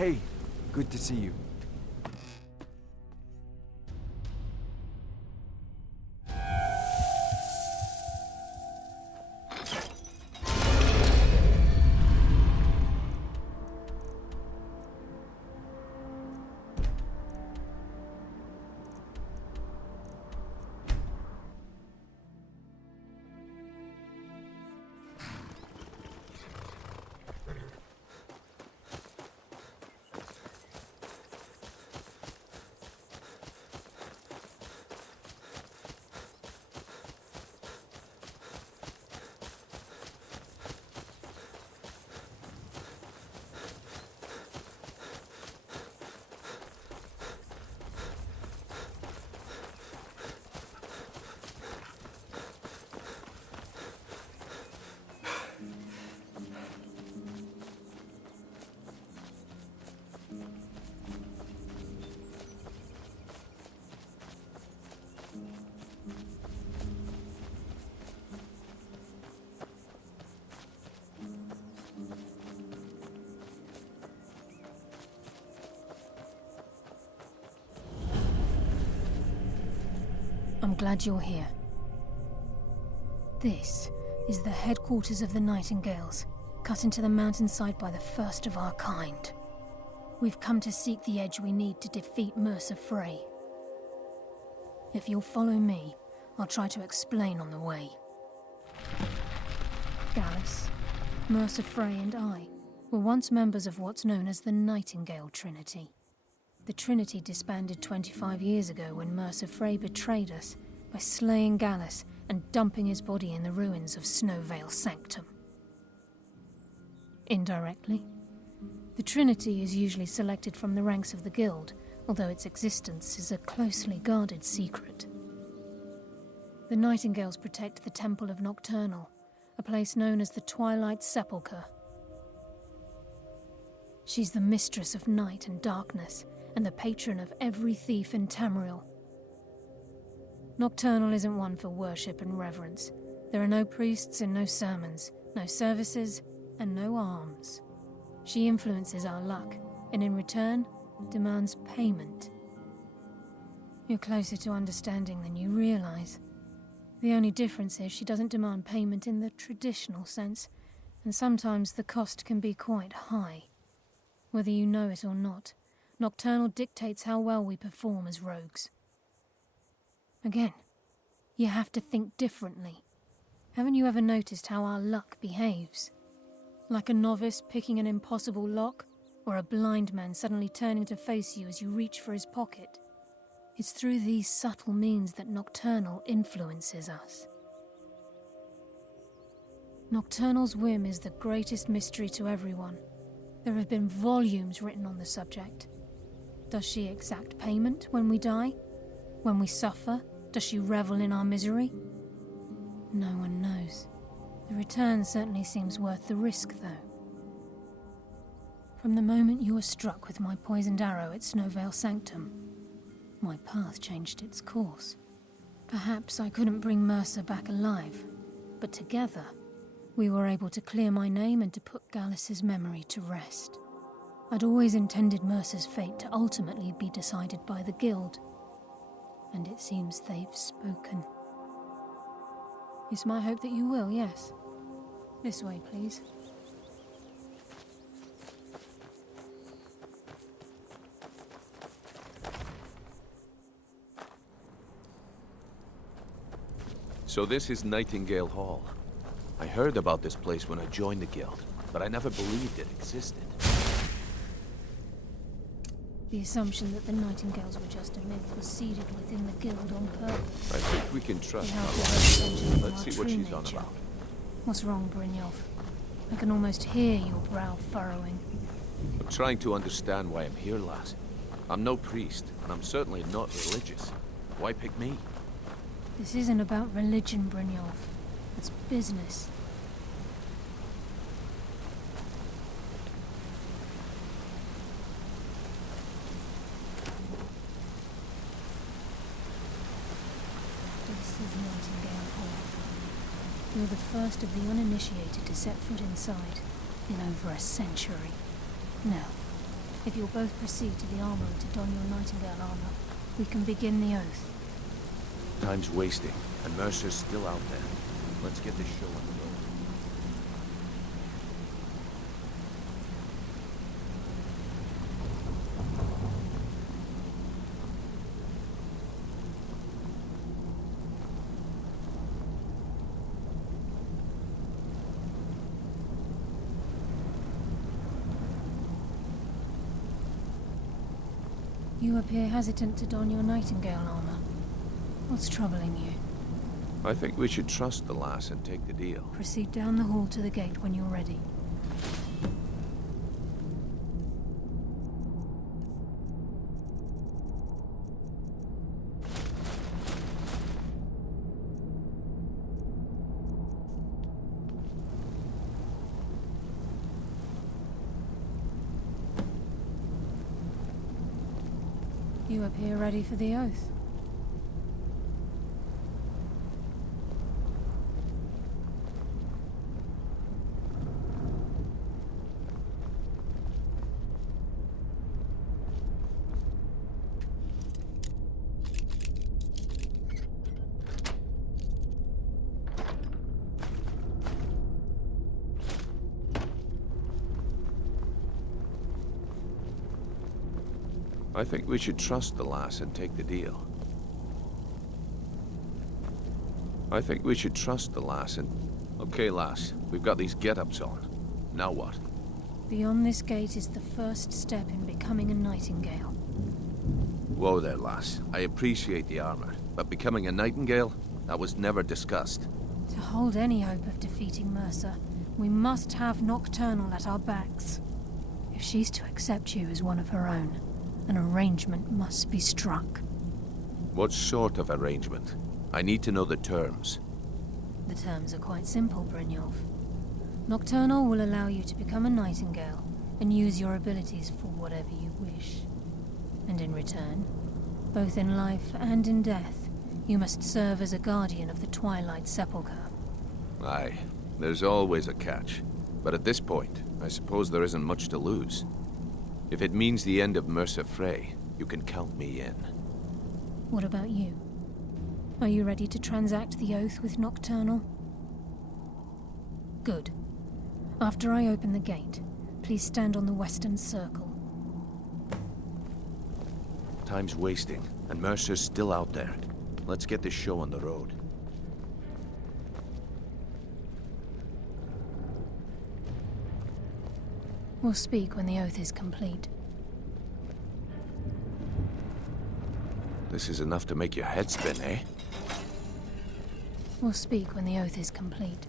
Hey, good to see you. I'm glad you're here. This is the headquarters of the Nightingales, cut into the mountainside by the first of our kind. We've come to seek the edge we need to defeat Mercer Frey. If you'll follow me, I'll try to explain on the way. Gallus, Mercer Frey and I were once members of what's known as the Nightingale Trinity. The Trinity disbanded 25 years ago when Mercer Frey betrayed us by slaying Gallus and dumping his body in the ruins of Snowvale Sanctum. Indirectly, the Trinity is usually selected from the ranks of the Guild, although its existence is a closely guarded secret. The Nightingales protect the Temple of Nocturnal, a place known as the Twilight Sepulchre. She's the mistress of night and darkness, and the patron of every thief in Tamriel. Nocturnal isn't one for worship and reverence. There are no priests and no sermons, no services, and no alms. She influences our luck, and in return, demands payment. You're closer to understanding than you realize. The only difference is she doesn't demand payment in the traditional sense, and sometimes the cost can be quite high. Whether you know it or not, Nocturnal dictates how well we perform as rogues. Again, you have to think differently. Haven't you ever noticed how our luck behaves? Like a novice picking an impossible lock, or a blind man suddenly turning to face you as you reach for his pocket. It's through these subtle means that Nocturnal influences us. Nocturnal's whim is the greatest mystery to everyone. There have been volumes written on the subject. Does she exact payment when we die? When we suffer, does she revel in our misery? No one knows. The return certainly seems worth the risk, though. From the moment you were struck with my poisoned arrow at Snowvale Sanctum, my path changed its course. Perhaps I couldn't bring Mercer back alive, but together, we were able to clear my name and to put Gallus's memory to rest. I'd always intended Mercer's fate to ultimately be decided by the Guild, and it seems they've spoken. It's my hope that you will, yes. This way, please. So this is Nightingale Hall. I heard about this place when I joined the Guild, but I never believed it existed. The assumption that the Nightingales were just a myth was seeded within the Guild on purpose. I think we can trust It helped her. us understand Let's our see what true she's on nature. about. What's wrong, Brynjolf? I can almost hear your brow furrowing. I'm trying to understand why I'm here, lass. I'm no priest, and I'm certainly not religious. Why pick me? This isn't about religion, Brynjolf. It's business. This is Nightingale Hall. You're the first of the uninitiated to set foot inside in over a century. Now, If you'll both proceed to the armory to don your Nightingale armor, we can begin the oath. Time's wasting, and Mercer's still out there. Let's get this show on the road. You appear hesitant to don your Nightingale armor. What's troubling you? I think we should trust the lass and take the deal. Proceed down the hall to the gate when you're ready. You appear ready for the oath. I think we should trust the lass and take the deal. I think we should trust the lass and... Okay, lass, we've got these get-ups on. Now what? Beyond this gate is the first step in becoming a Nightingale. Whoa there, lass. I appreciate the armor, but becoming a Nightingale? That was never discussed. To hold any hope of defeating Mercer, we must have Nocturnal at our backs. If she's to accept you as one of her own, an arrangement must be struck. What sort of arrangement? I need to know the terms. The terms are quite simple, Brynjolf. Nocturnal will allow you to become a Nightingale and use your abilities for whatever you wish. And in return, both in life and in death, you must serve as a guardian of the Twilight Sepulchre. Aye, there's always a catch. But at this point, I suppose there isn't much to lose. If it means the end of Mercer Frey, you can count me in. What about you? Are you ready to transact the oath with Nocturnal? Good. After I open the gate, please stand on the western circle. Time's wasting, and Mercer's still out there. Let's get this show on the road. We'll speak when the oath is complete. This is enough to make your head spin, eh? We'll speak when the oath is complete.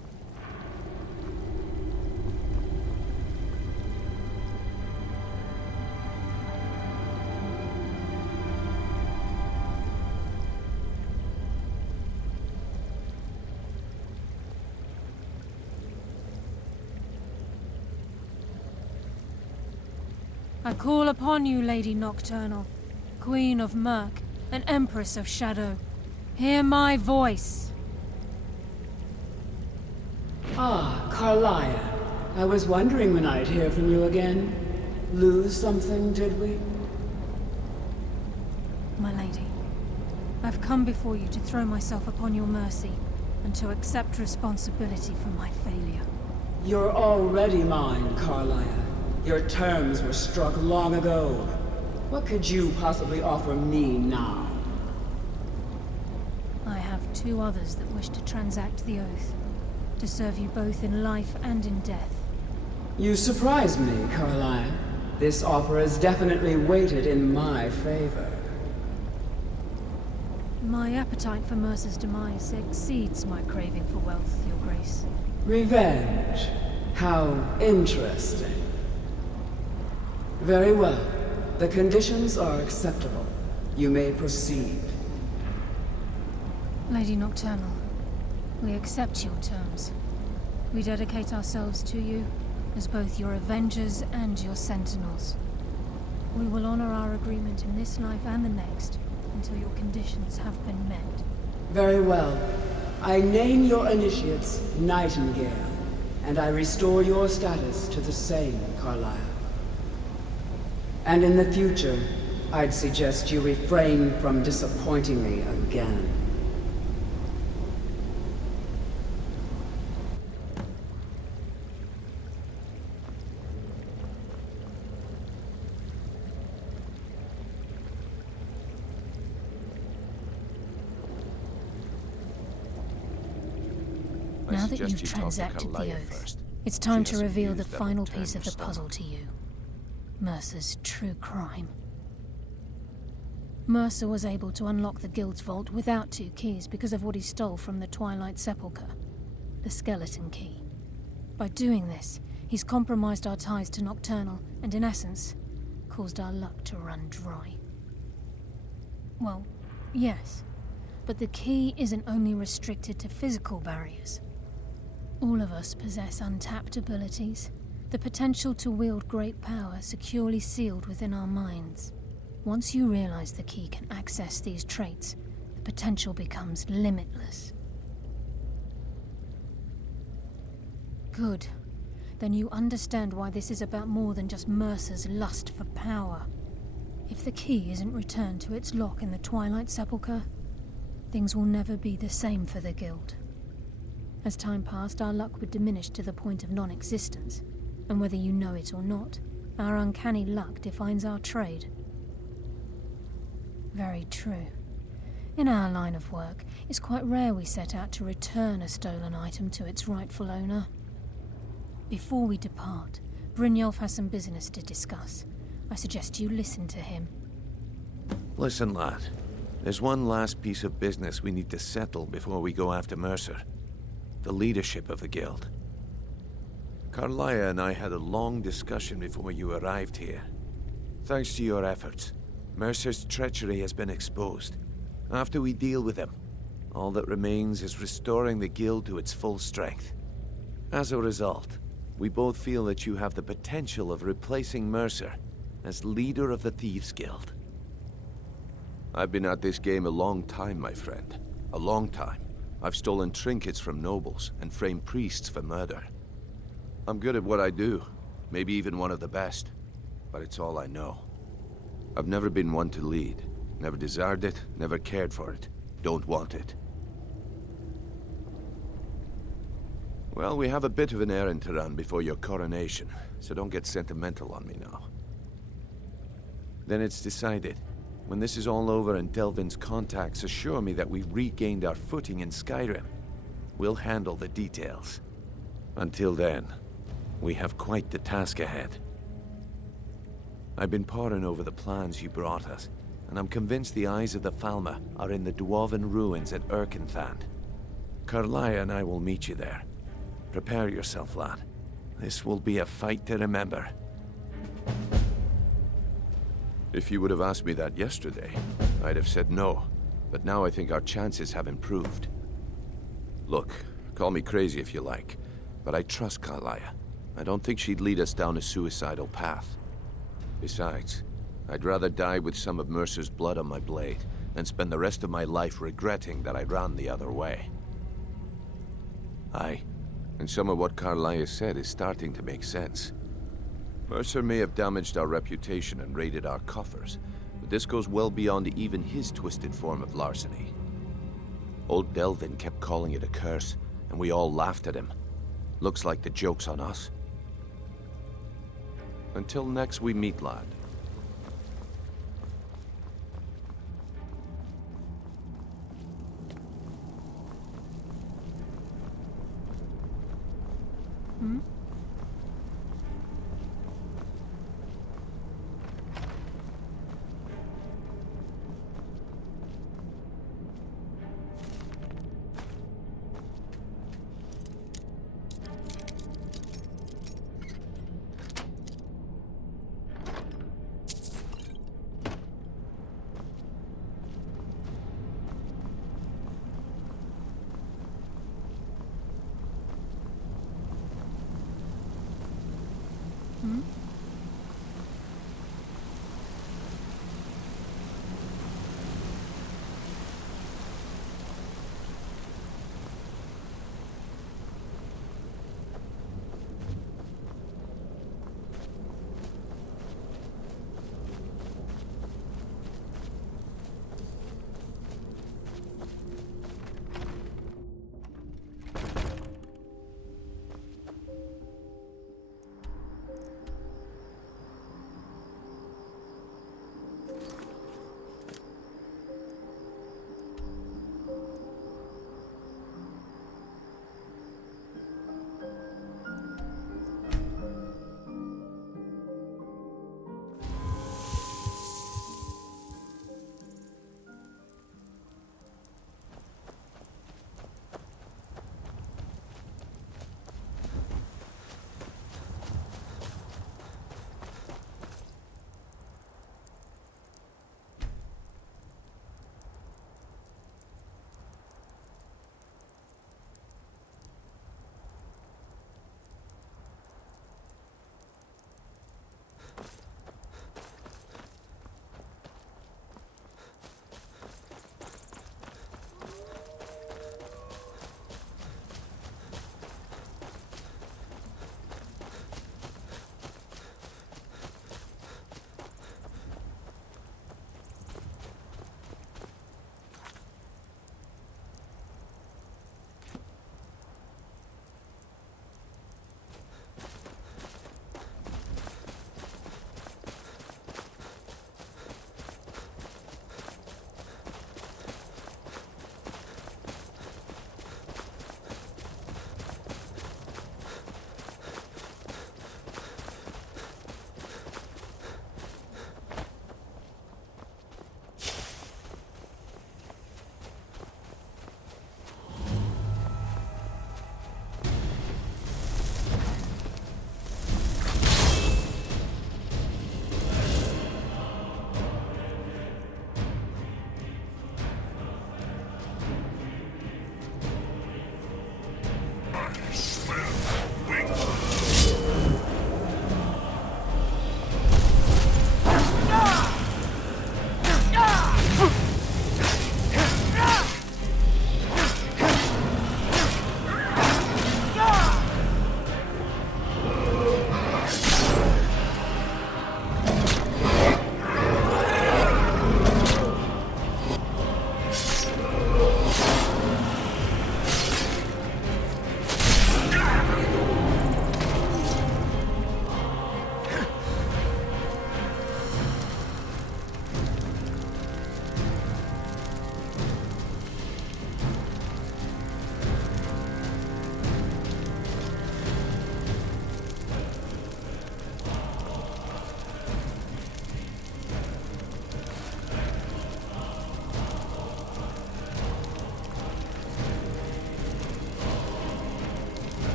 I call upon you, Lady Nocturnal, Queen of Murk, and Empress of Shadow. Hear my voice. Ah, Carlia. I was wondering when I'd hear from you again. Lose something, did we? My lady, I've come before you to throw myself upon your mercy, and to accept responsibility for my failure. You're already mine, Carlia. Your terms were struck long ago. What could you possibly offer me now? I have two others that wish to transact the oath, to serve you both in life and in death. You surprise me, Carlia. This offer is definitely weighted in my favor. My appetite for Mercer's demise exceeds my craving for wealth, Your Grace. Revenge. How interesting. Very well. The conditions are acceptable. You may proceed. Lady Nocturnal, we accept your terms. We dedicate ourselves to you as both your Avengers and your Sentinels. We will honor our agreement in this life and the next until your conditions have been met. Very well. I name your initiates Nightingale, and I restore your status to the same, Carlia. And in the future, I'd suggest you refrain from disappointing me again. Now that you've transacted the oath, it's time to reveal the final piece of the puzzle to you. Mercer's true crime. Mercer was able to unlock the Guild's vault without 2 keys because of what he stole from the Twilight Sepulchre, the skeleton key. By doing this, he's compromised our ties to Nocturnal and, in essence, caused our luck to run dry. Well, yes, but the key isn't only restricted to physical barriers. All of us possess untapped abilities, the potential to wield great power securely sealed within our minds. Once you realize the key can access these traits, the potential becomes limitless. Good. Then you understand why this is about more than just Mercer's lust for power. If the key isn't returned to its lock in the Twilight Sepulchre, things will never be the same for the Guild. As time passed, our luck would diminish to the point of non-existence, and whether you know it or not, our uncanny luck defines our trade. Very true. In our line of work, it's quite rare we set out to return a stolen item to its rightful owner. Before we depart, Brynjolf has some business to discuss. I suggest you listen to him. Listen, lad. There's one last piece of business we need to settle before we go after Mercer. The leadership of the Guild. Carlia and I had a long discussion before you arrived here. Thanks to your efforts, Mercer's treachery has been exposed. After we deal with him, all that remains is restoring the Guild to its full strength. As a result, we both feel that you have the potential of replacing Mercer as leader of the Thieves' Guild. I've been at this game a long time, my friend. A long time. I've stolen trinkets from nobles and framed priests for murder. I'm good at what I do, maybe even one of the best, but it's all I know. I've never been one to lead, never desired it, never cared for it, don't want it. Well, we have a bit of an errand to run before your coronation, so don't get sentimental on me now. Then it's decided. When this is all over and Delvin's contacts assure me that we've regained our footing in Skyrim, we'll handle the details. Until then, we have quite the task ahead. I've been poring over the plans you brought us, and I'm convinced the eyes of the Falmer are in the Dwarven ruins at Erkenthand. Carlia and I will meet you there. Prepare yourself, lad. This will be a fight to remember. If you would have asked me that yesterday, I'd have said no. But now I think our chances have improved. Look, call me crazy if you like, but I trust Carlia. I don't think she'd lead us down a suicidal path. Besides, I'd rather die with some of Mercer's blood on my blade than spend the rest of my life regretting that I ran the other way. Aye, and some of what Carlia said is starting to make sense. Mercer may have damaged our reputation and raided our coffers, but this goes well beyond even his twisted form of larceny. Old Delvin kept calling it a curse, and we all laughed at him. Looks like the joke's on us. Until next we meet, lad.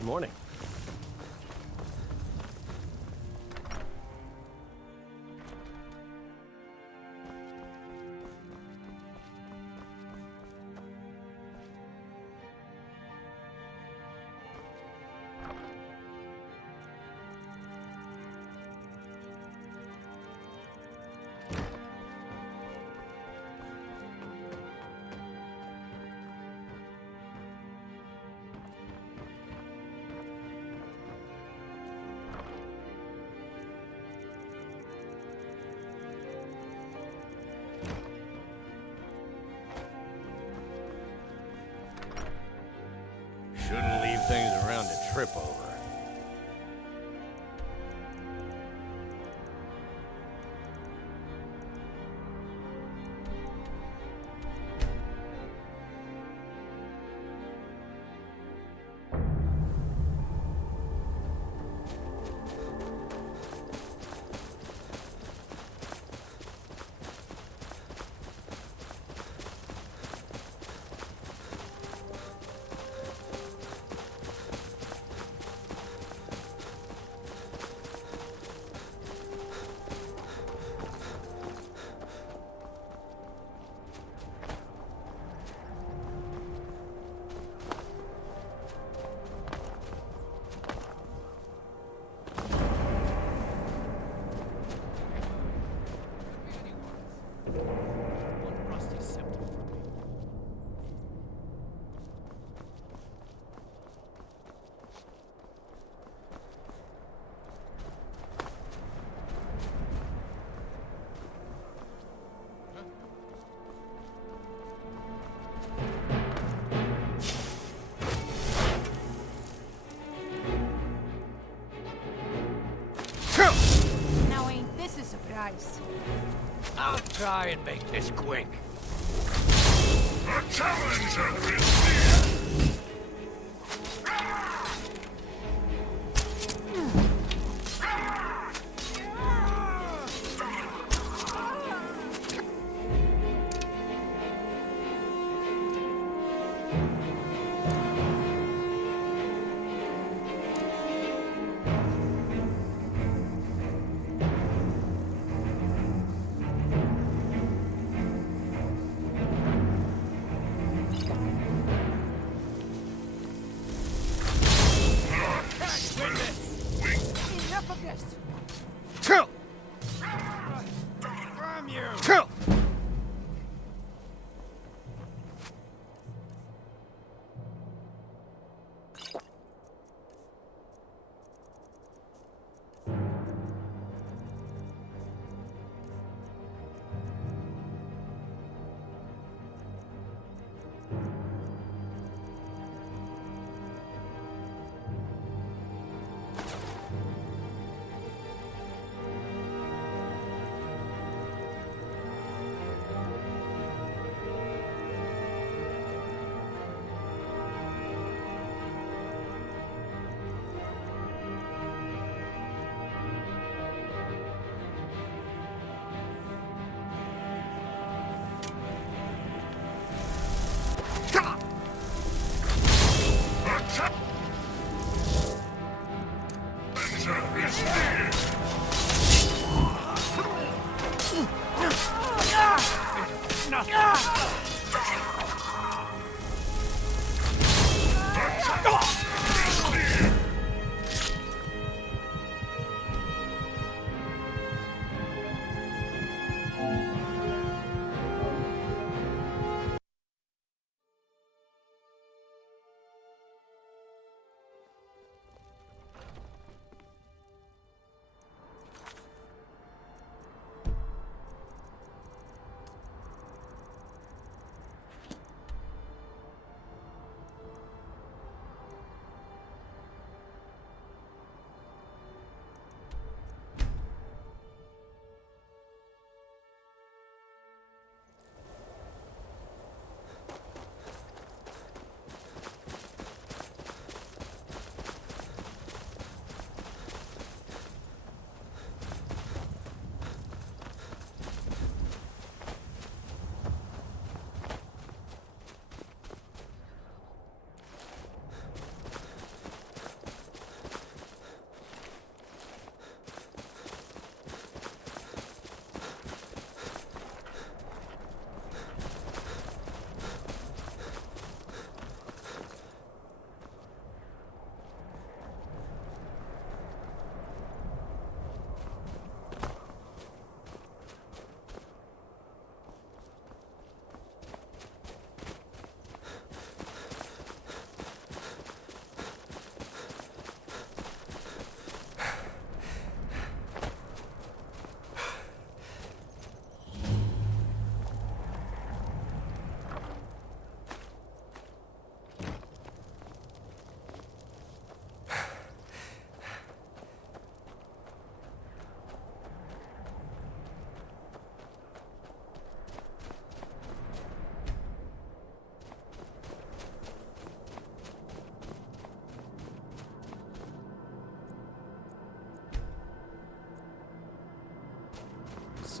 Good morning. Shouldn't leave things around to trip over. Now ain't this a surprise? I'll try and make this quick. A challenger is here! Enough of this! Chill! From you! Chill!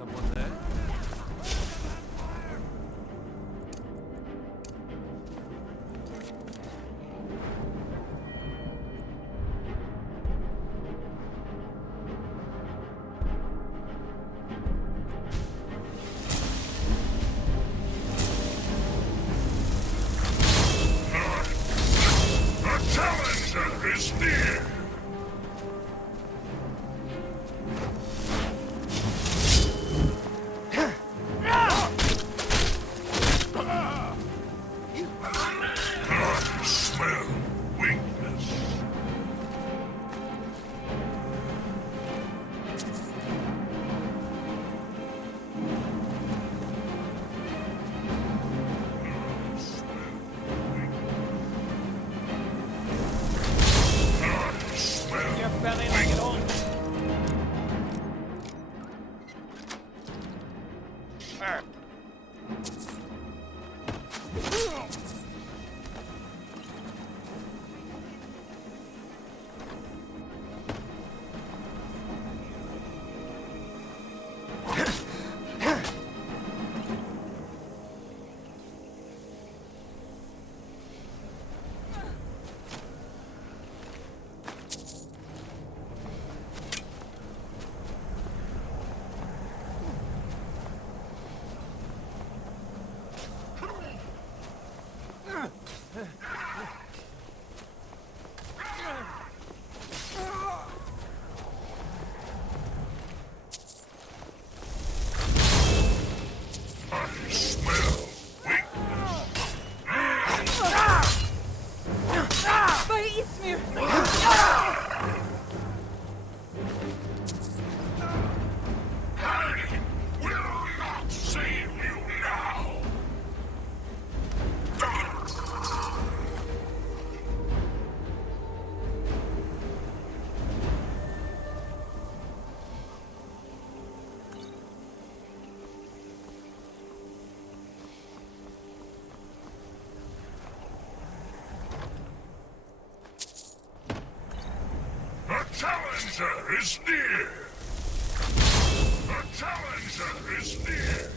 someone there? The challenger is near! I smell weakness. I smell Your belly like it on. I smell weakness. By Ismir! I will not save you now. The challenger is near! The challenger is near!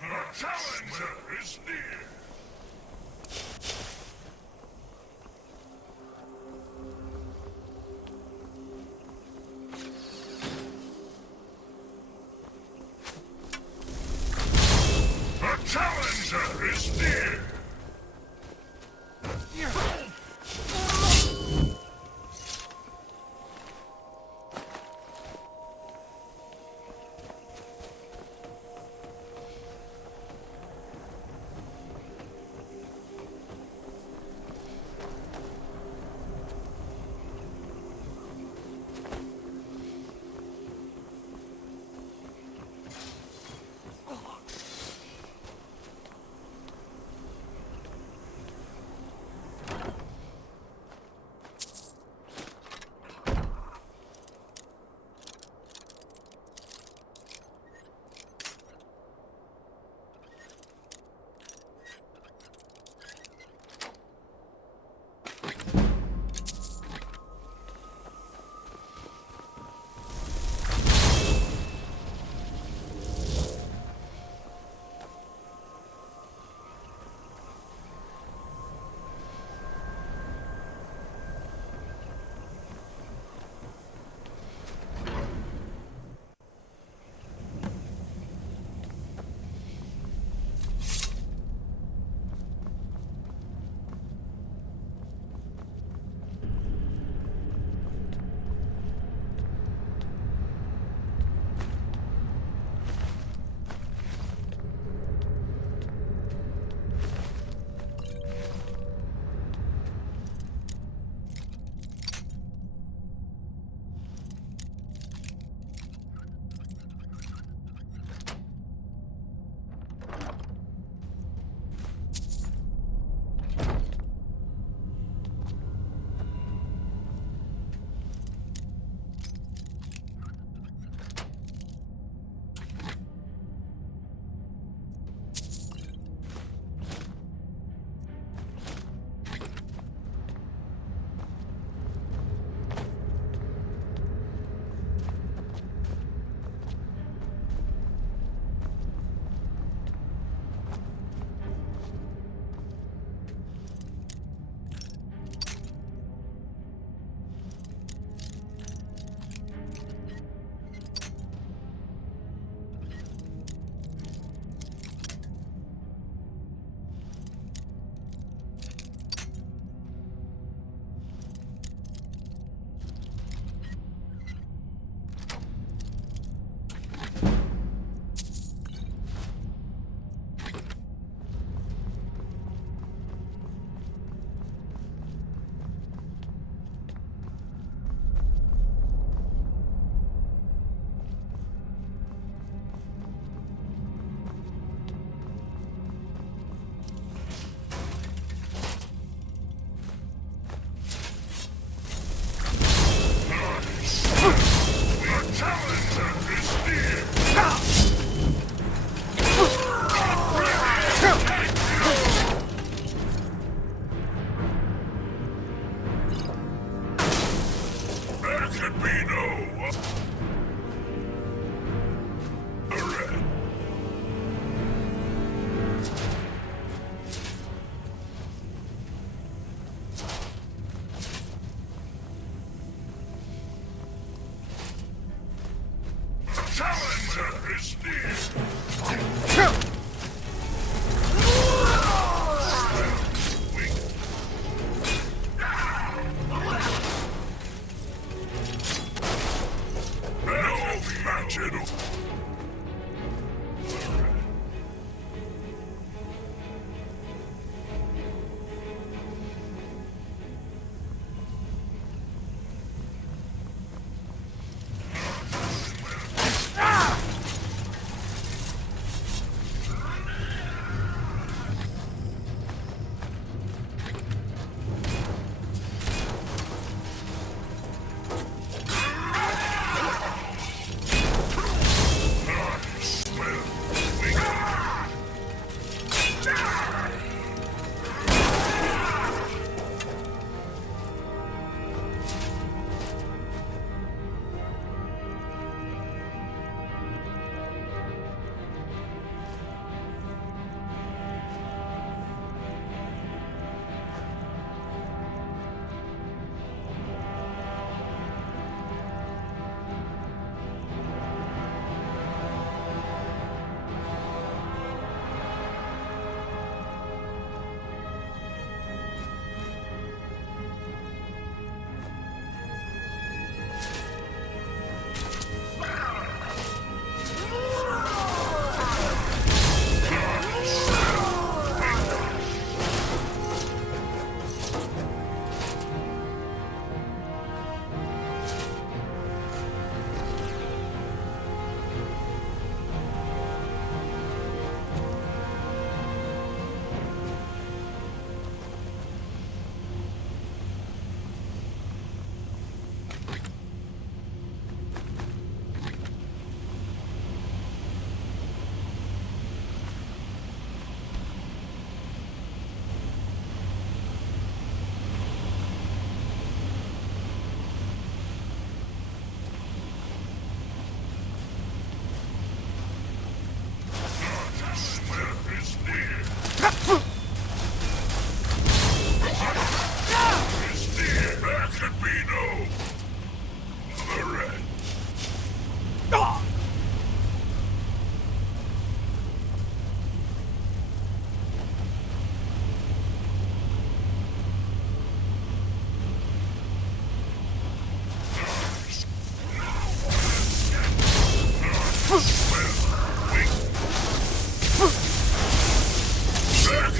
The challenger is near! The challenger is near!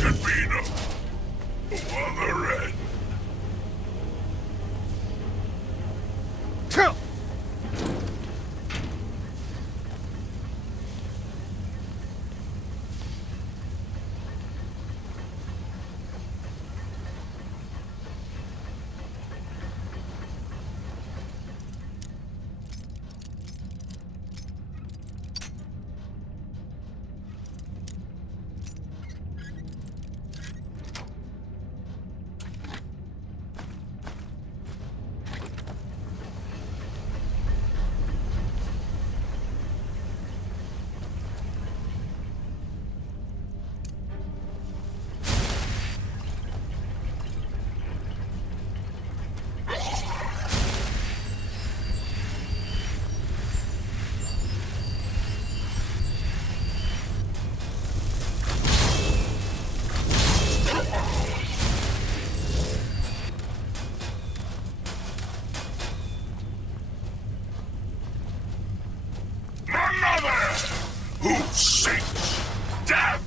should be no other end. Who seeks death?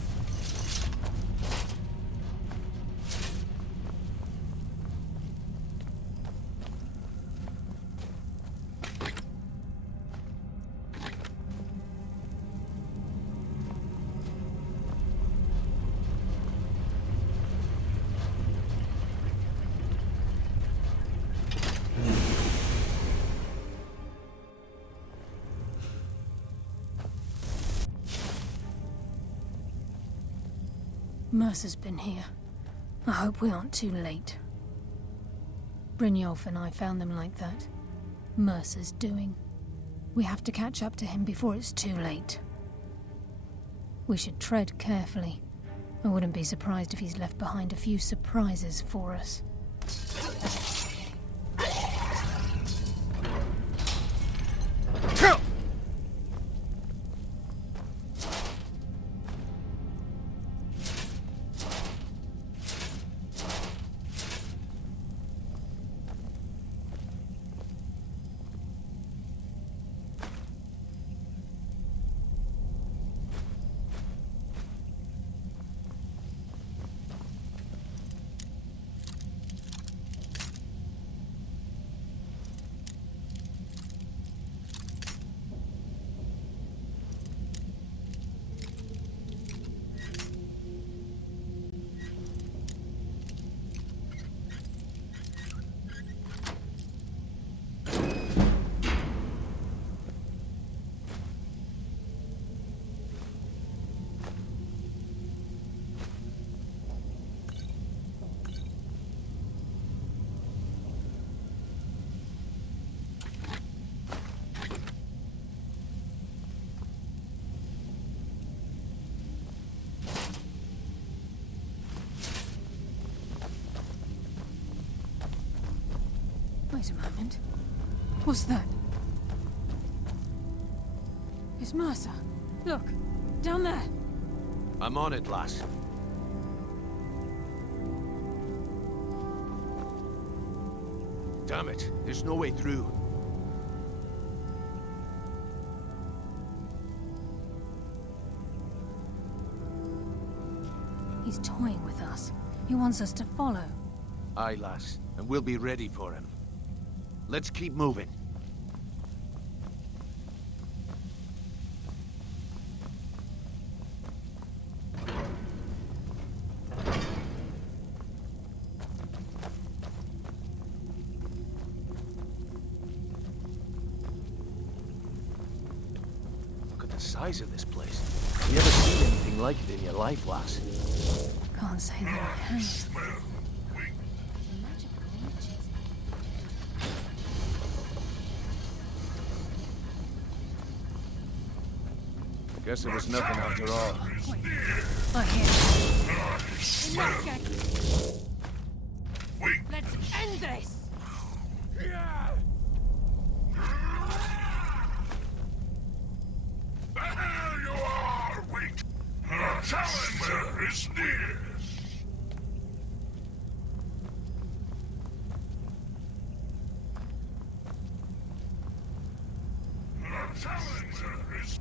Mercer's been here. I hope we aren't too late. Brynjolf and I found them like that. Mercer's doing. We have to catch up to him before it's too late. We should tread carefully. I wouldn't be surprised if he's left behind a few surprises for us. Wait a moment. What's that? It's Mercer. Look, down there. I'm on it, lass. Damn it, there's no way through. He's toying with us. He wants us to follow. Aye, lass, and we'll be ready for him. Let's keep moving. Look at the size of this place. You ever seen anything like it in your life, lass? Can't say that I have. Guess it was nothing after all. I hear. Enough, gang. Let's end this! There you are, weak. Our challenger is near. Our challenger is...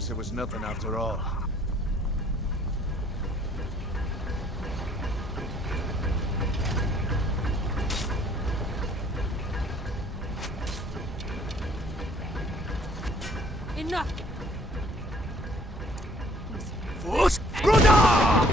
Guess it was nothing after all. Enough! Force Brother!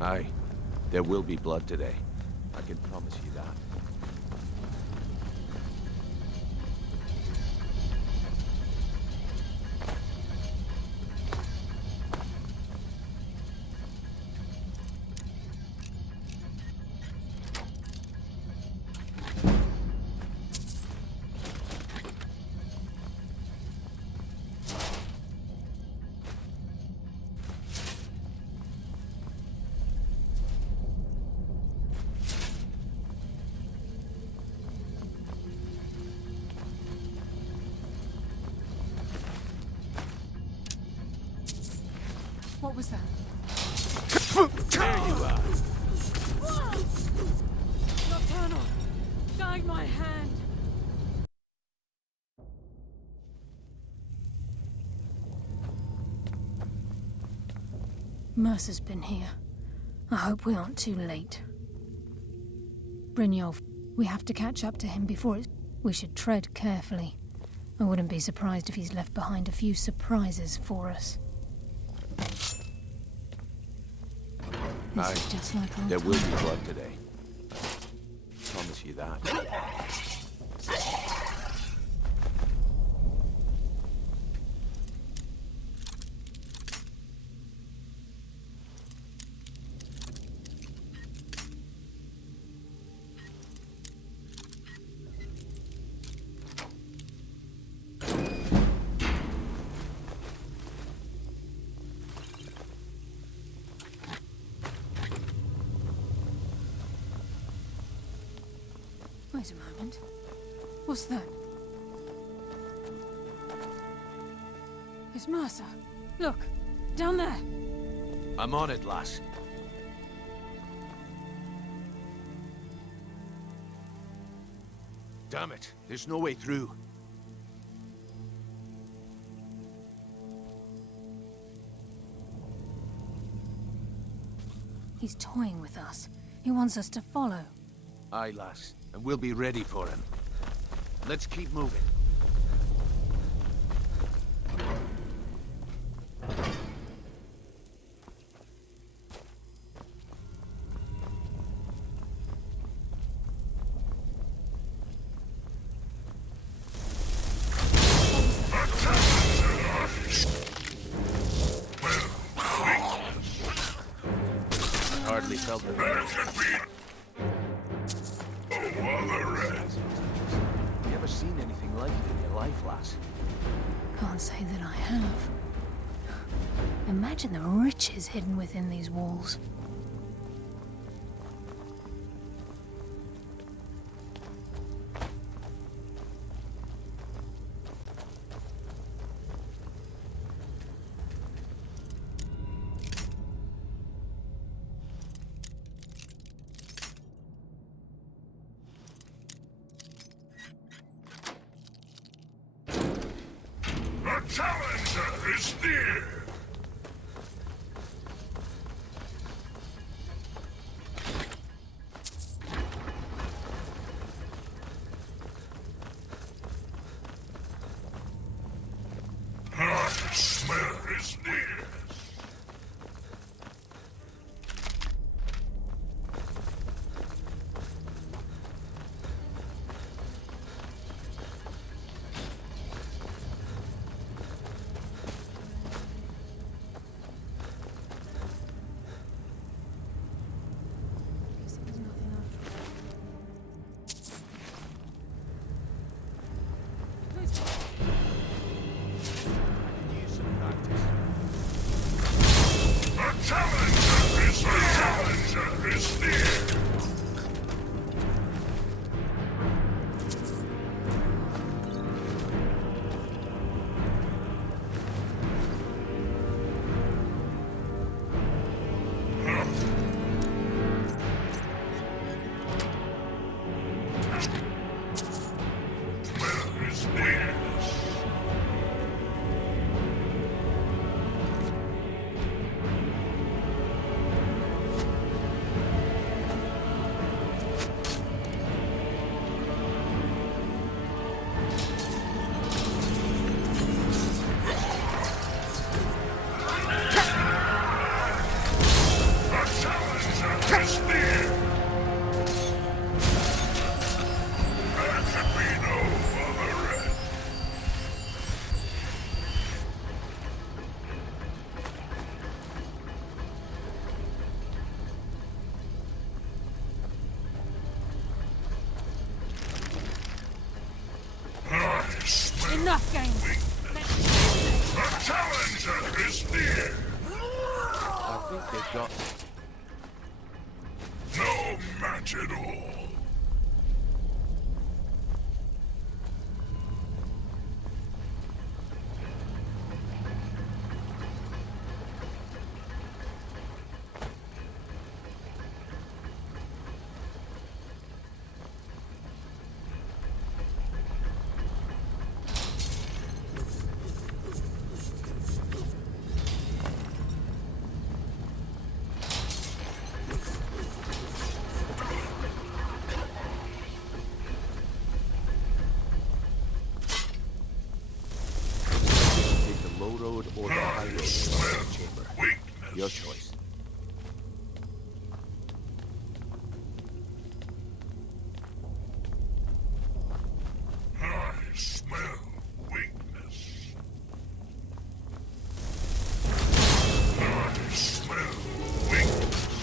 Aye, there will be blood today. I can promise you that. What was that? There you are! Nocturnal! Guide my hand! Mercer's been here. I hope we aren't too late. Brynjolf, we have to catch up to him before it's... We should tread carefully. I wouldn't be surprised if he's left behind a few surprises for us. This is just like old There will times. be blood today. I promise you that. Wait a moment. What's that? It's Mercer. Look, down there. I'm on it, lass. Damn it, there's no way through. He's toying with us. He wants us to follow. Aye, lass, and we'll be ready for him. Let's keep moving. Hardly felt it. You ever seen anything like it in your life, lass? Can't say that I have. Imagine the riches hidden within these walls. The challenger is near! is near. Guess it was nothing after all. A challenger is near. Where is near? A challenger is near. There can be no other end. I smell Enough games. a challenger is near. I think they've got... No match at all. Take the low road or the high road to the chamber. Weakness. Your choice. I smell weakness. I smell weakness.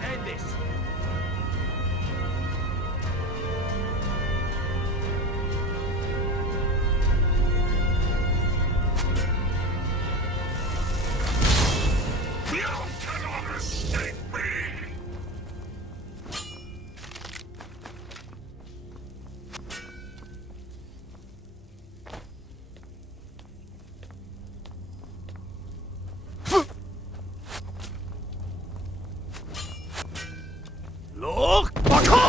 Let's end this! You cannot escape me! Look! Baka!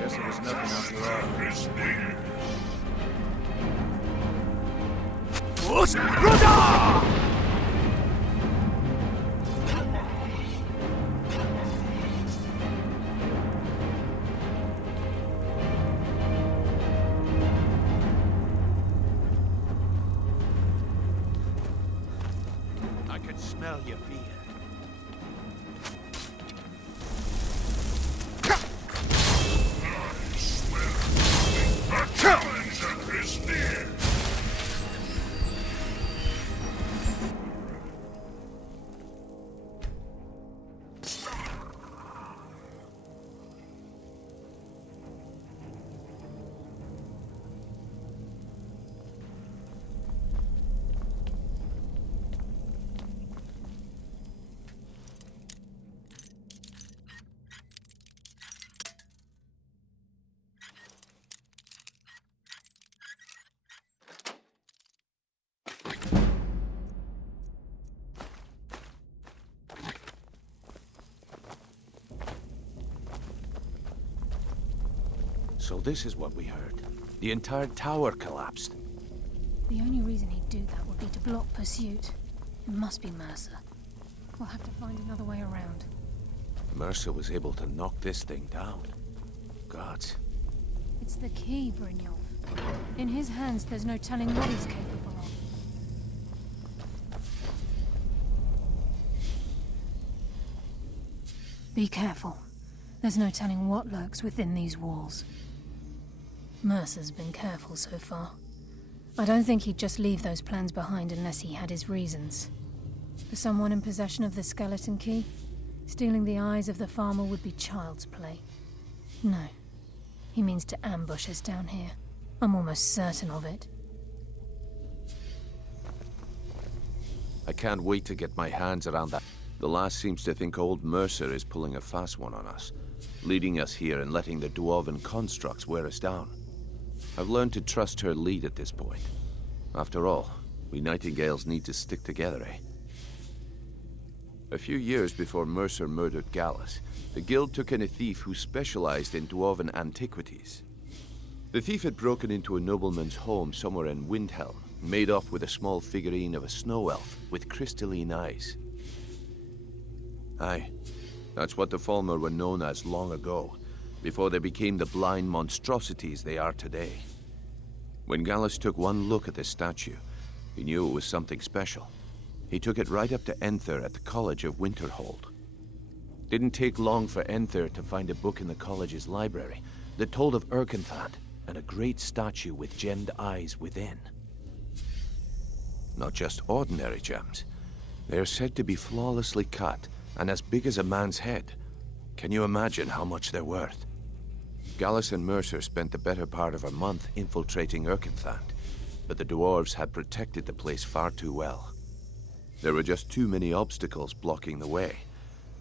Guess it was nothing after all. Is near. I can smell your fear. The challenger is near. So this is what we heard. The entire tower collapsed. The only reason he'd do that would be to block pursuit. It must be Mercer. We'll have to find another way around. Mercer was able to knock this thing down. Gods. It's the key, Brynjolf. In his hands, there's no telling what he's capable of. Be careful. There's no telling what lurks within these walls. Mercer's been careful so far. I don't think he'd just leave those plans behind unless he had his reasons. For someone in possession of the skeleton key, stealing the eyes of the farmer would be child's play. No. He means to ambush us down here. I'm almost certain of it. I can't wait to get my hands around that. The lass seems to think old Mercer is pulling a fast one on us, leading us here and letting the dwarven constructs wear us down. I've learned to trust her lead at this point. After all, we Nightingales need to stick together, eh? A few years before Mercer murdered Gallus, the guild took in a thief who specialized in dwarven antiquities. The thief had broken into a nobleman's home somewhere in Windhelm, made off with a small figurine of a snow elf with crystalline eyes. Aye, that's what the Falmer were known as long ago, before they became the blind monstrosities they are today. When Gallus took one look at this statue, he knew it was something special. He took it right up to Enther at the College of Winterhold. Didn't take long for Enther to find a book in the college's library that told of Erkenthad and a great statue with gemmed eyes within. Not just ordinary gems. They are said to be flawlessly cut and as big as a man's head. Can you imagine how much they're worth? Gallus and Mercer spent the better part of a month infiltrating Erkenthand, but the dwarves had protected the place far too well. There were just too many obstacles blocking the way.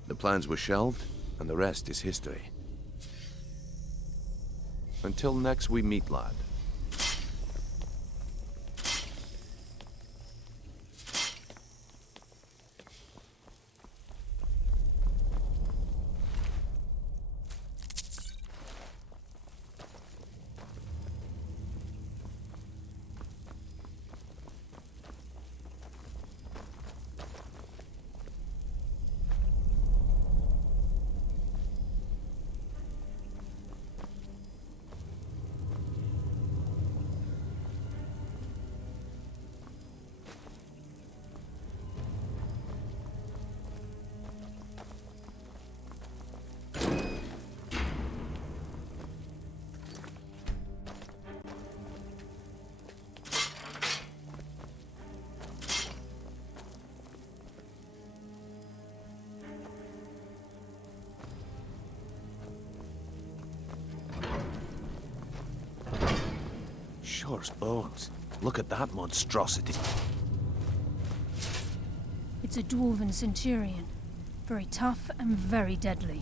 The plans were shelved, and the rest is history. Until next we meet, lad. Sure as bones. Look at that monstrosity. It's a dwarven centurion. Very tough and very deadly.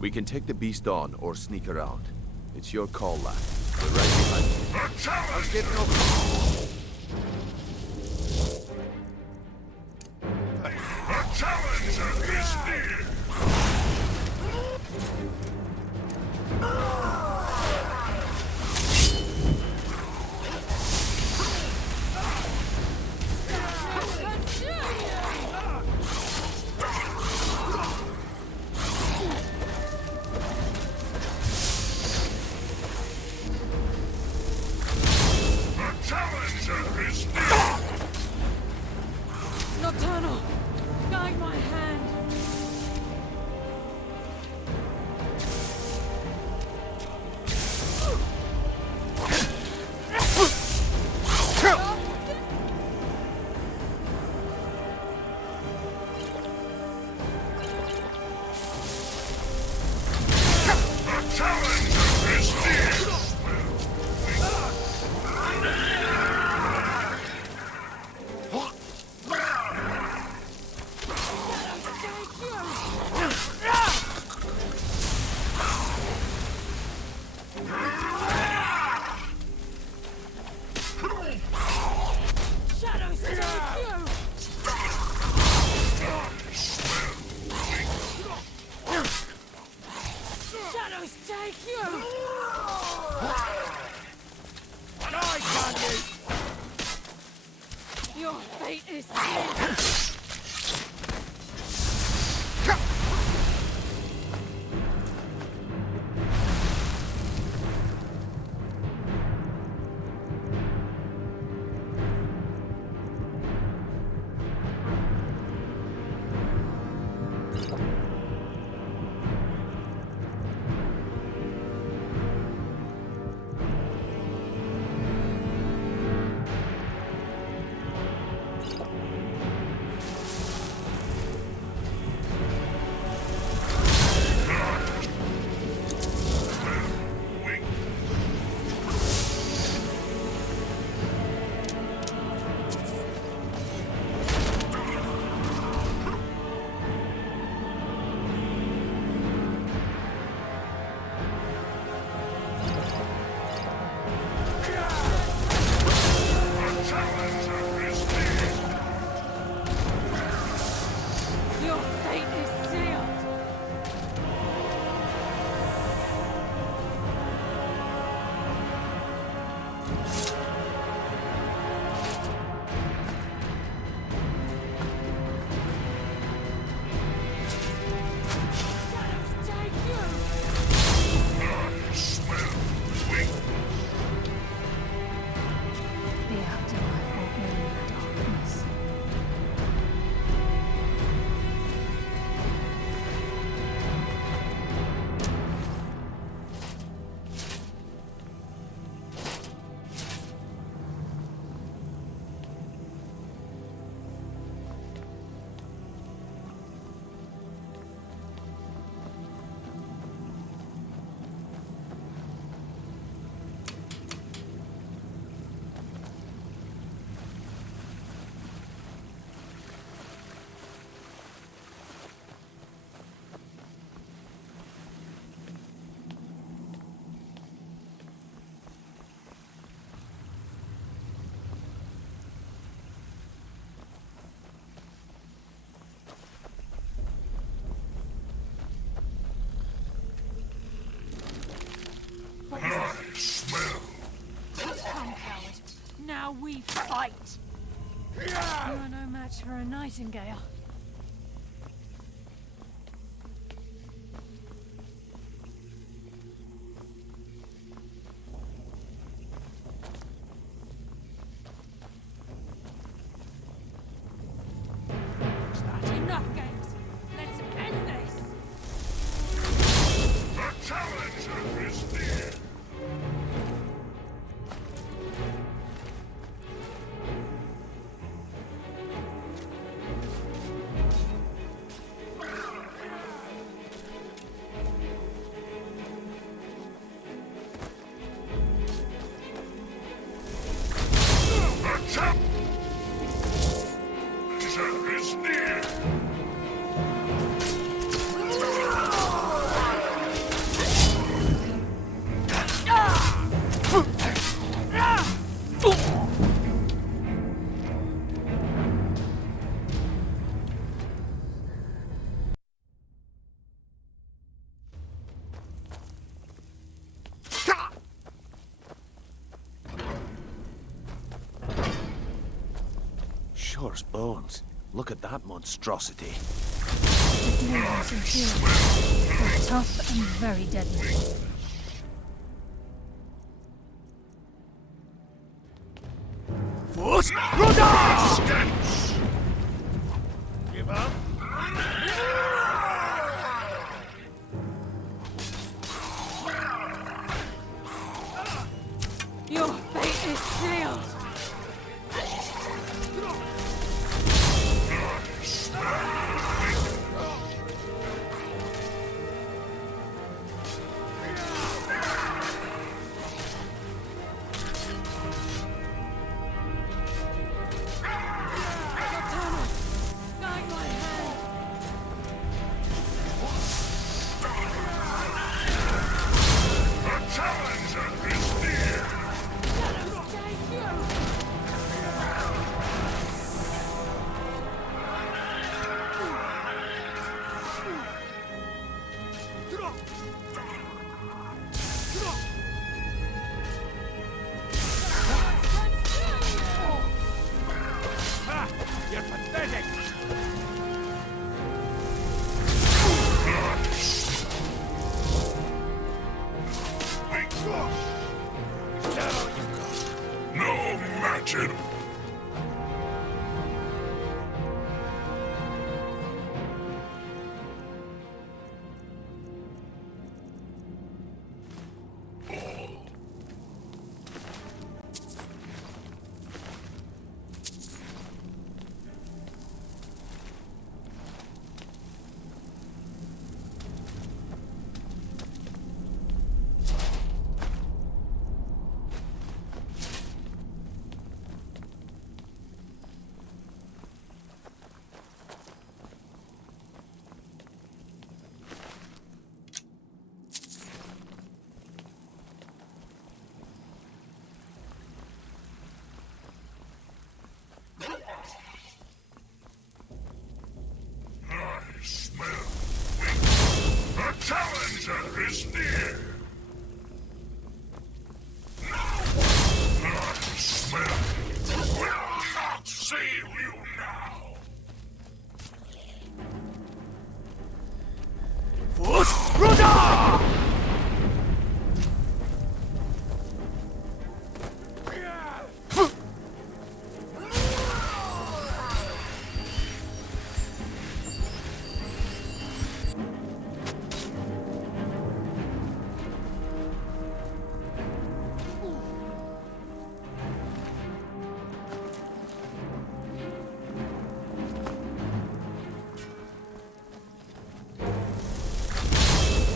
We can take the beast on or sneak around. It's your call, lad. We're right behind you. I'll Get no... The challenger is near! Nocturnal! Guide my hand! Your fate is sealed! You are no match for a nightingale. Enough games. Let's end this. The challenger is near. The challenger is near. Sure as bones. Look at that monstrosity. Endurance and fury. They're tough and very deadly. Escapes. Give up? Your fate is sealed. Nocturnal, guide my hand. The challenger is near. Shadows take you. Ha! You're pathetic! No matching. I smell weakness. The challenger is near. I smell it. Will not save you now.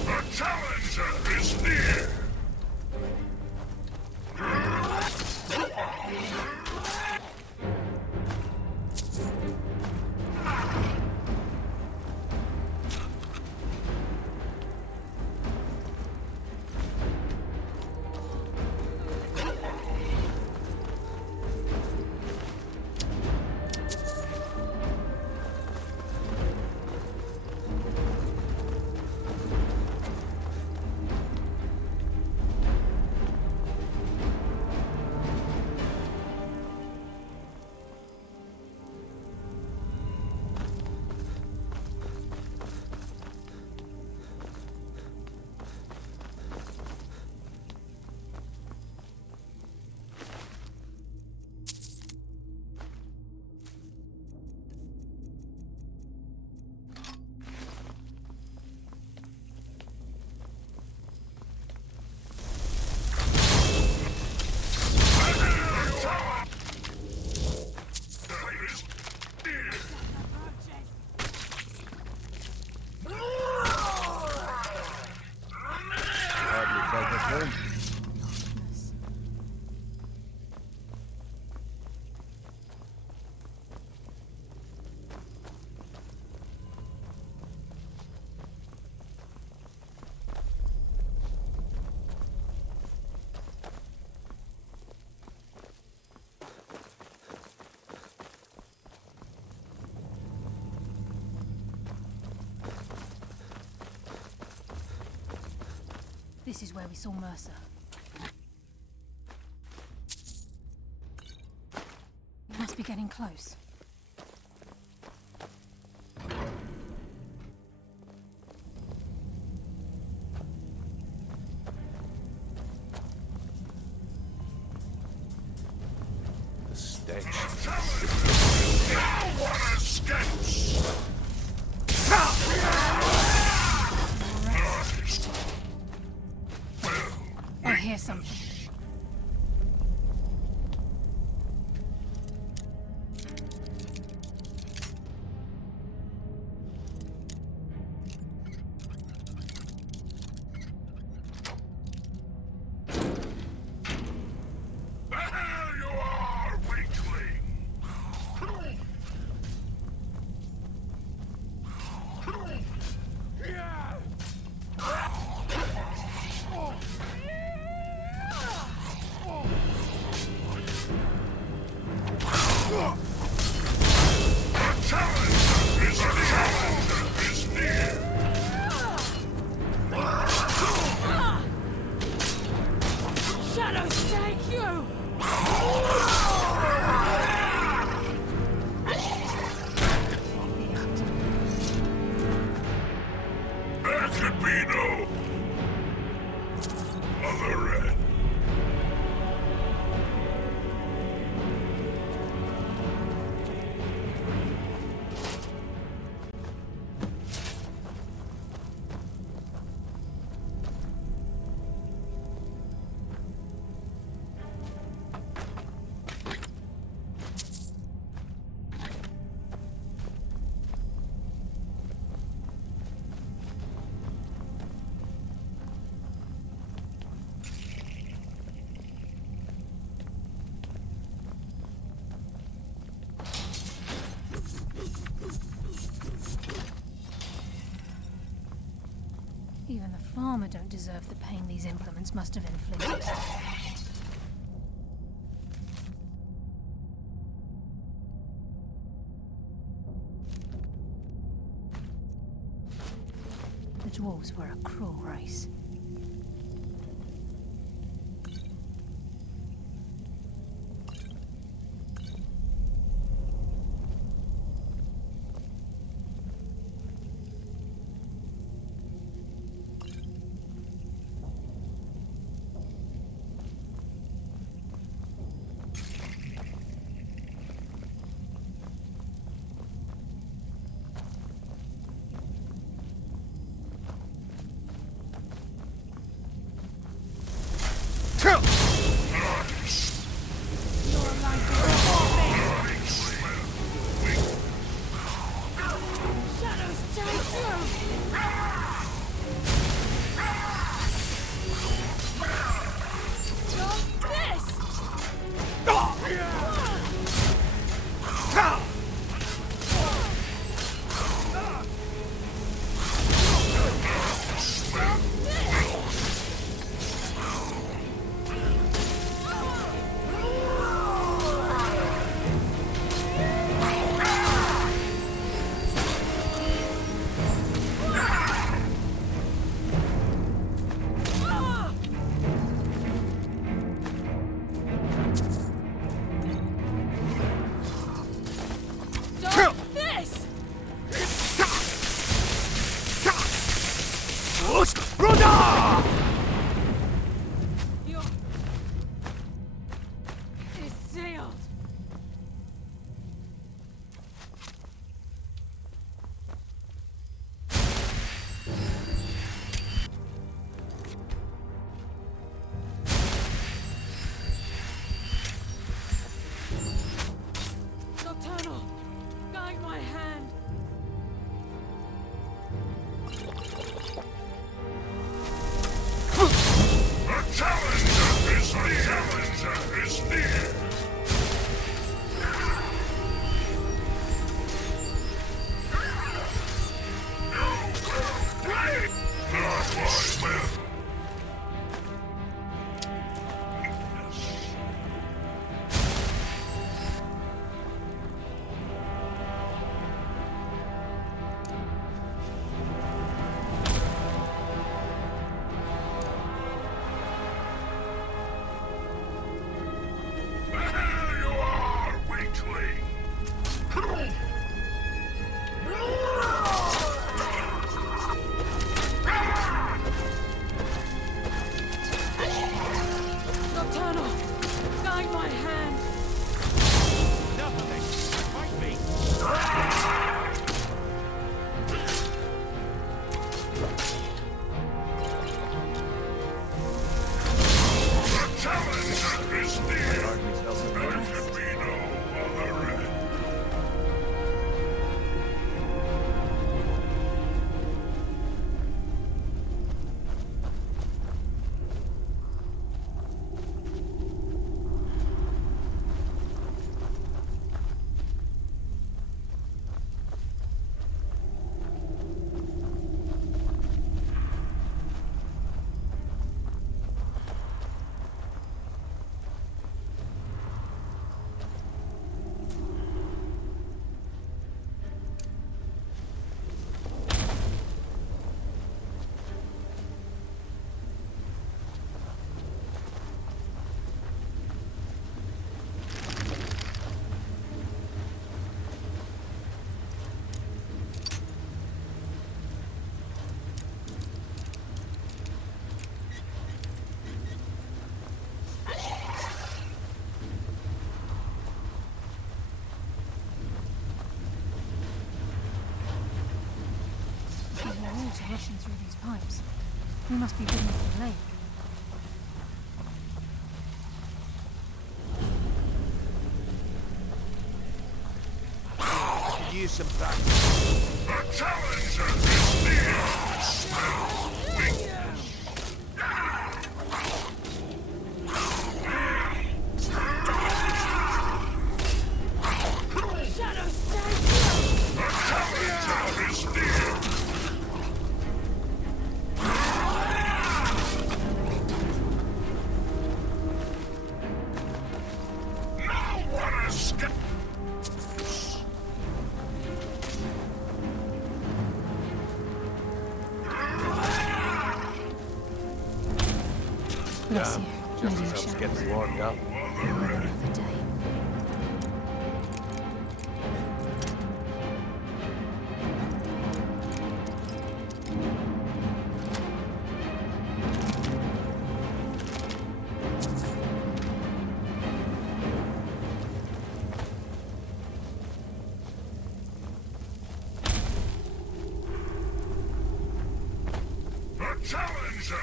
The challenger is near. home. This is where we saw Mercer. We must be getting close. The stench. No one escapes! I hear something. There you are, weakling! Shadows take you! There could be no other end. Even the farmer don't deserve the pain these implements must have inflicted. The dwarves were a cruel race. Shadows take you! Stop this! Stop this! Your... is sealed. Nocturnal, guide my hand. water rushing through these pipes. We must be digging for the lake. I could use some practice. The challenger is near! Smell weakness! Shadow, stay here! The challenger is near! No one escapes! Bless you. Just Maybe as I was shadows. getting warmed up. Another day. The challenger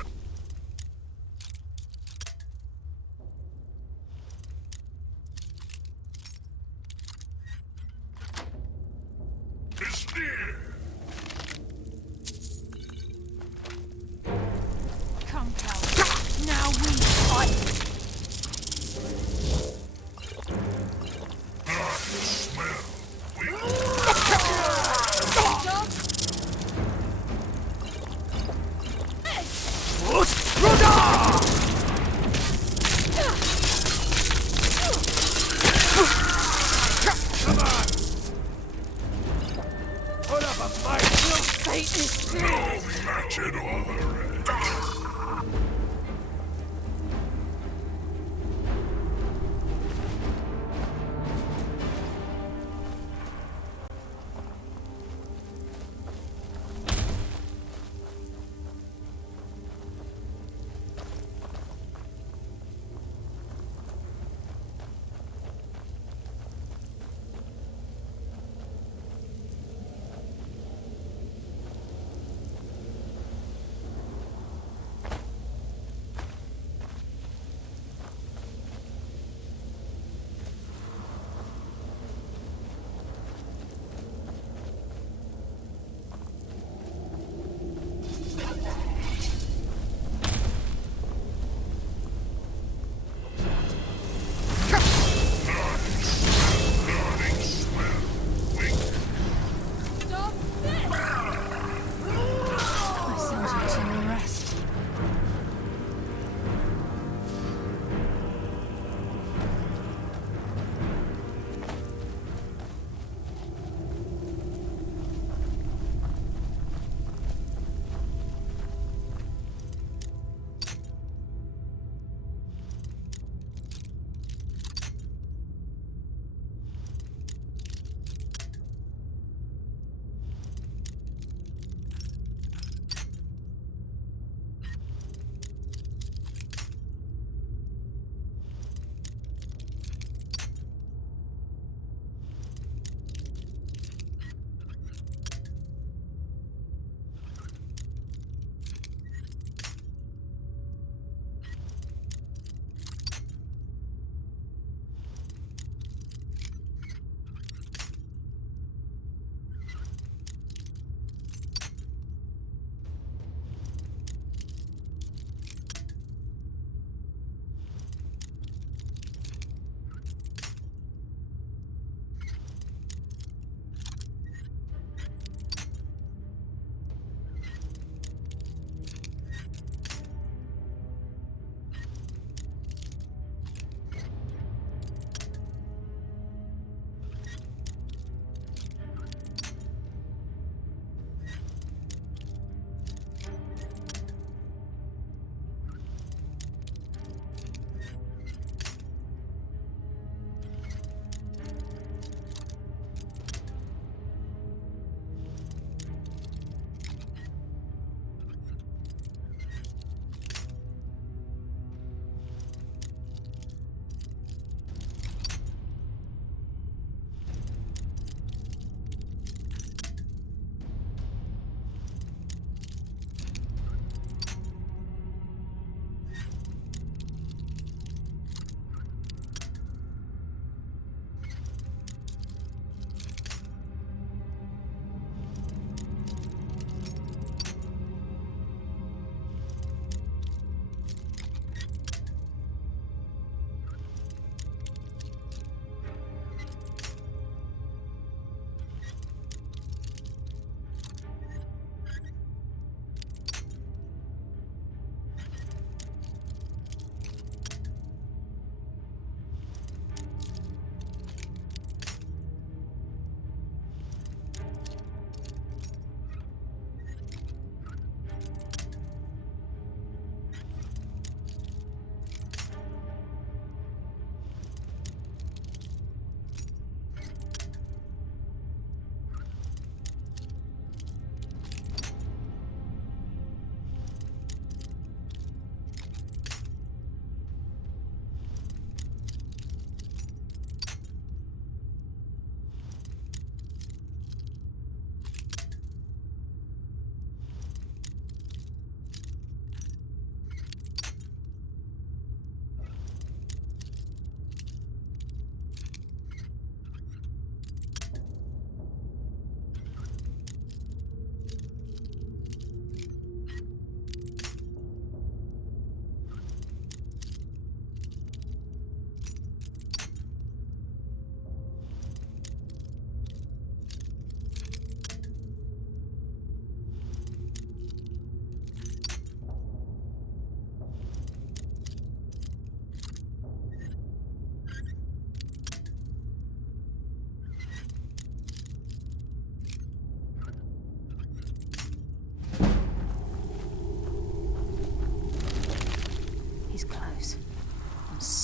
is near! Come, coward. Now we fight! I smell weakness! Dog! Put up a fight! Fate is sealed! No match in all the rest!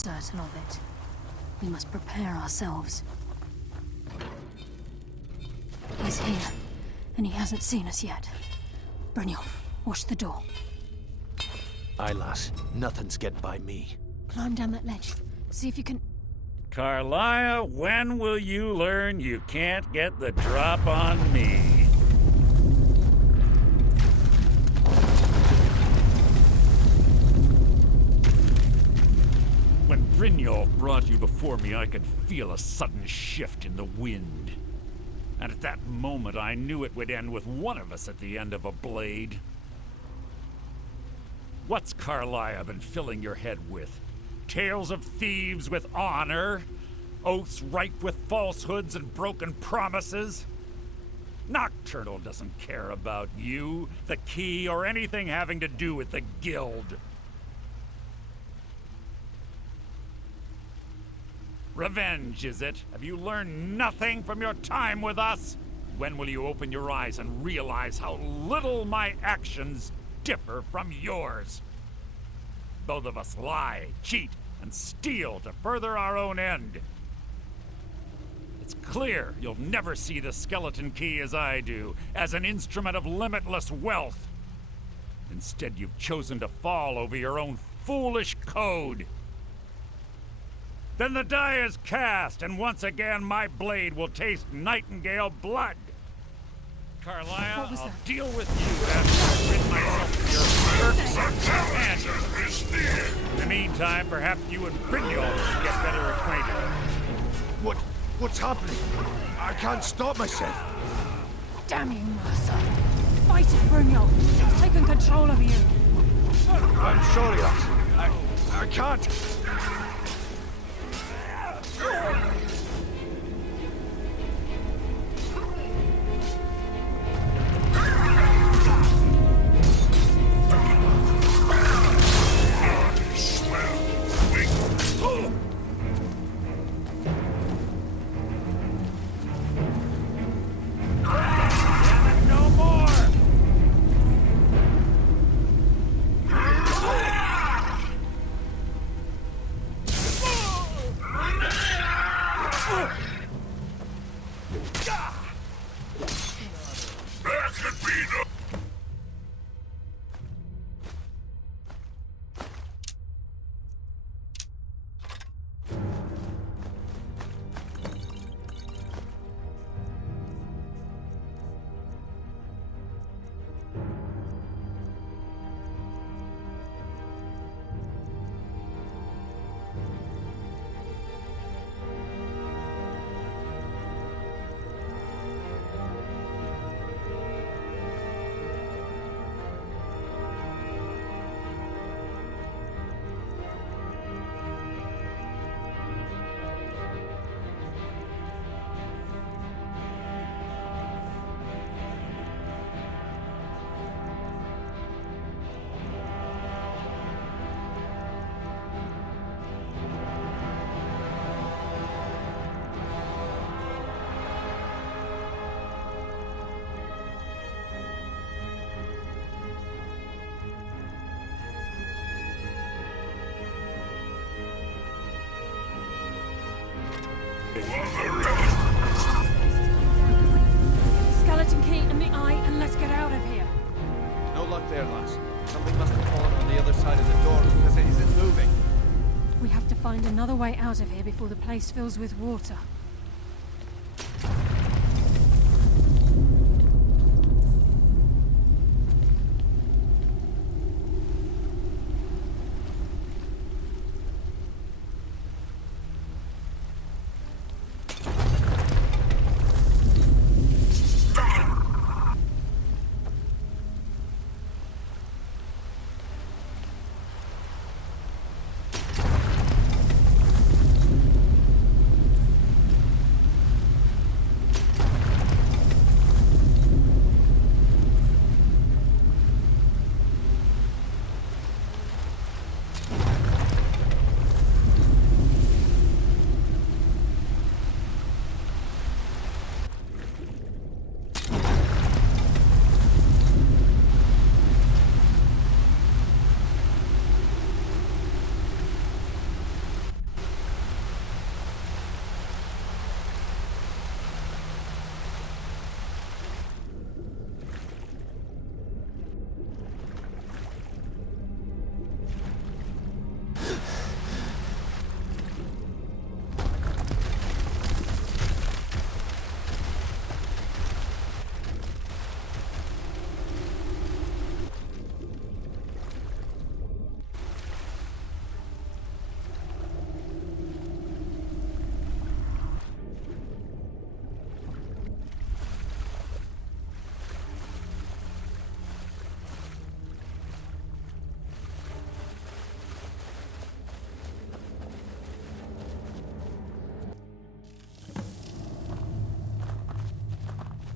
certain of it. We must prepare ourselves. He's here, and he hasn't seen us yet. Brynjolf, watch the door. Aye, lass. Nothing's get by me. Climb down that ledge. See if you can... Carlia, when will you learn you can't get the drop on me? When Brynjolf brought you before me, I could feel a sudden shift in the wind. And at that moment, I knew it would end with one of us at the end of a blade. What's Carlia been filling your head with? Tales of thieves with honor? Oaths ripe with falsehoods and broken promises? Nocturnal doesn't care about you, the key, or anything having to do with the guild. Revenge, is it? Have you learned nothing from your time with us? When will you open your eyes and realize how little my actions differ from yours? Both of us lie, cheat, and steal to further our own end. It's clear you'll never see the skeleton key as I do, as an instrument of limitless wealth. Instead, you've chosen to fall over your own foolish code. Then the die is cast, and once again my blade will taste nightingale blood. Carlia, I'll deal with you after I rid myself of your irksome companions. In the meantime, perhaps you and Brynjolf should get better acquainted. What's happening? I can't stop myself. Damn you, Mercer. Fight it, Brynjolf. It's taken control of you. I'm sorry, lass. I can't. Skeleton key in the eye, and let's get out of here. No luck there, lass. Something must have fallen on the other side of the door because it isn't moving. We have to find another way out of here before the place fills with water.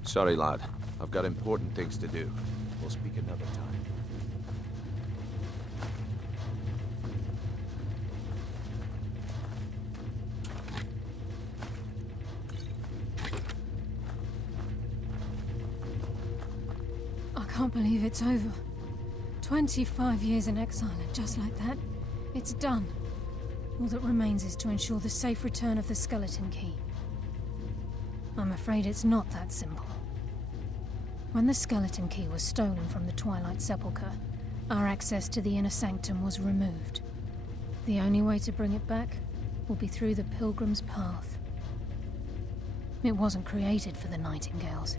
Sorry, lad. I've got important things to do. We'll speak another time. I can't believe it's over. 25 years in exile, and just like that, it's done. All that remains is to ensure the safe return of the skeleton key. I'm afraid it's not that simple. When the skeleton key was stolen from the Twilight Sepulchre, our access to the inner sanctum was removed. The only way to bring it back will be through the Pilgrim's Path. It wasn't created for the Nightingales.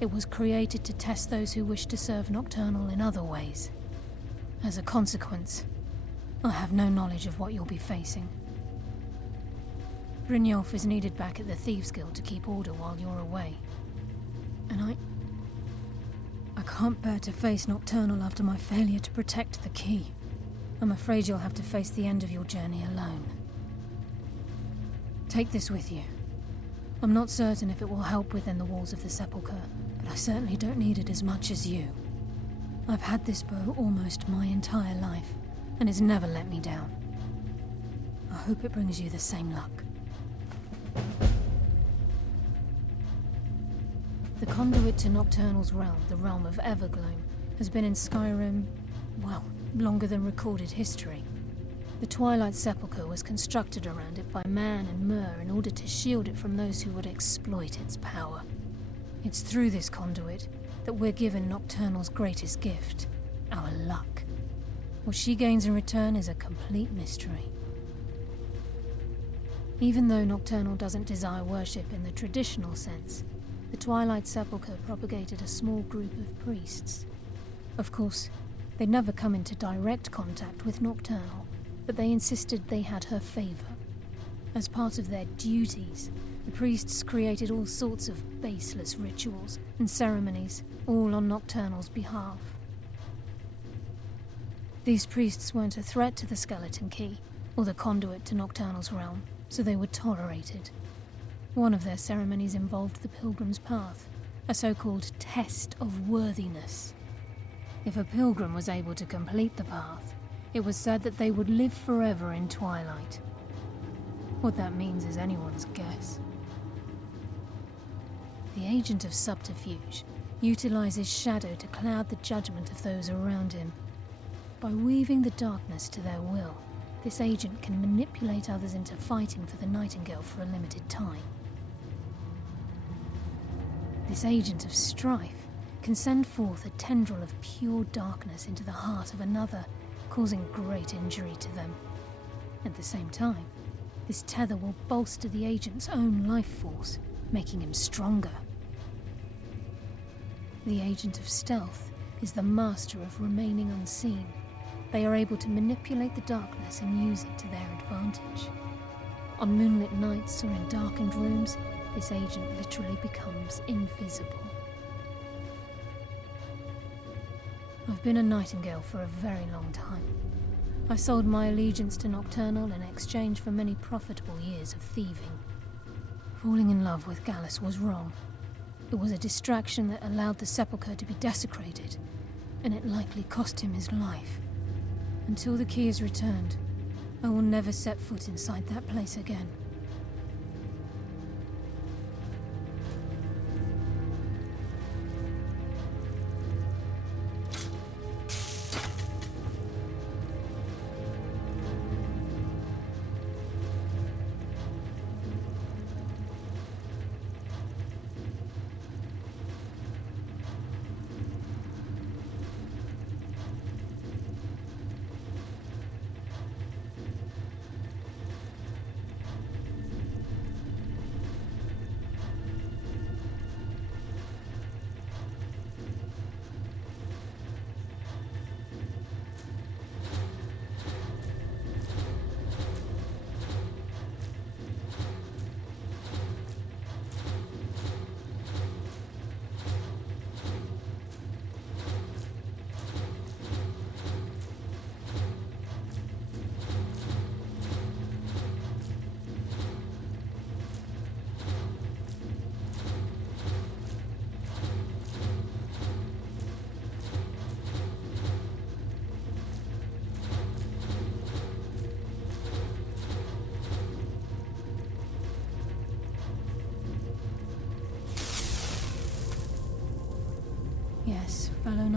It was created to test those who wish to serve Nocturnal in other ways. As a consequence, I have no knowledge of what you'll be facing. Brynjolf is needed back at the Thieves' Guild to keep order while you're away. And I can't bear to face Nocturnal after my failure to protect the key. I'm afraid you'll have to face the end of your journey alone. Take this with you. I'm not certain if it will help within the walls of the Sepulchre, but I certainly don't need it as much as you. I've had this bow almost my entire life, and it's never let me down. I hope it brings you the same luck. The conduit to Nocturnal's realm, the realm of Evergloam, has been in Skyrim, well, longer than recorded history. The Twilight Sepulchre was constructed around it by Man and Myr in order to shield it from those who would exploit its power. It's through this conduit that we're given Nocturnal's greatest gift, our luck. What she gains in return is a complete mystery. Even though Nocturnal doesn't desire worship in the traditional sense, the Twilight Sepulchre propagated a small group of priests. Of course, they'd never come into direct contact with Nocturnal, but they insisted they had her favor. As part of their duties, the priests created all sorts of baseless rituals and ceremonies, all on Nocturnal's behalf. These priests weren't a threat to the skeleton key, or the conduit to Nocturnal's realm, so they were tolerated. One of their ceremonies involved the Pilgrim's Path, a so-called test of worthiness. If a pilgrim was able to complete the path, it was said that they would live forever in Twilight. What that means is anyone's guess. The Agent of Subterfuge utilizes shadow to cloud the judgment of those around him. By weaving the darkness to their will, this agent can manipulate others into fighting for the Nightingale for a limited time. This agent of strife can send forth a tendril of pure darkness into the heart of another, causing great injury to them. At the same time, this tether will bolster the agent's own life force, making him stronger. The Agent of Stealth is the master of remaining unseen. They are able to manipulate the darkness and use it to their advantage. On moonlit nights or in darkened rooms, this agent literally becomes invisible. I've been a Nightingale for a very long time. I sold my allegiance to Nocturnal in exchange for many profitable years of thieving. Falling in love with Gallus was wrong. It was a distraction that allowed the Sepulchre to be desecrated, and it likely cost him his life. Until the key is returned, I will never set foot inside that place again.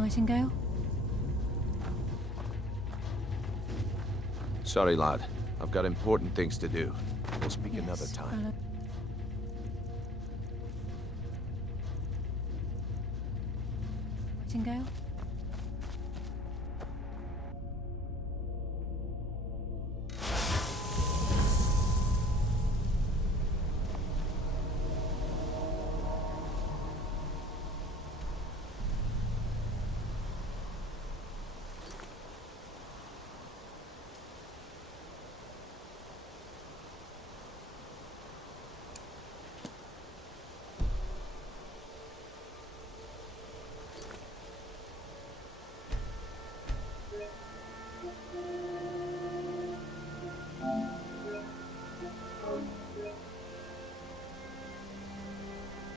Nightingale? Sorry, lad. I've got important things to do. We'll speak another Yes, time. fellow. Nightingale?